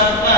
Santa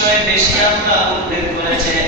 বিষয়ে বেশি আমরা উল্লেখ করেছেন।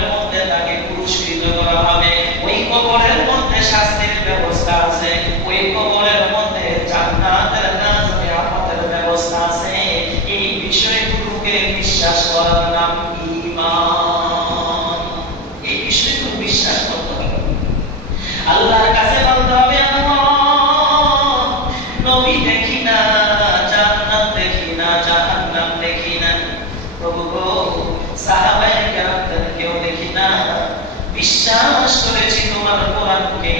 শুধু বিশ্বাস করতে হবে। আল্লাহর কাছে বলতে হবে নবী দেখি না বিশ্বাস করেছি তোমার কোরআনকে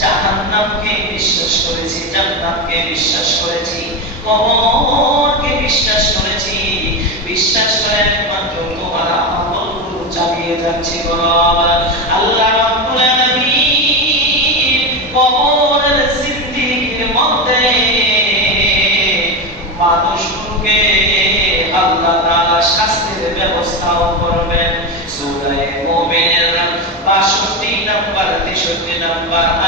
জাহান্নামকে বিশ্বাস করেছি, জান্নাতকে বিশ্বাস করেছি, কবরকে বিশ্বাস করেছি। বিশ্বাস করে যাচ্ছি কোন আমার আল্লাহ রাব্বুল আলামিন করবেন। সূরা মুমিনের 62 নম্বর 63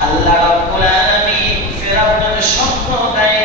আল্লাহ রাব্বুল আলামিন ফিরাউনের স্বপ্ন দেয়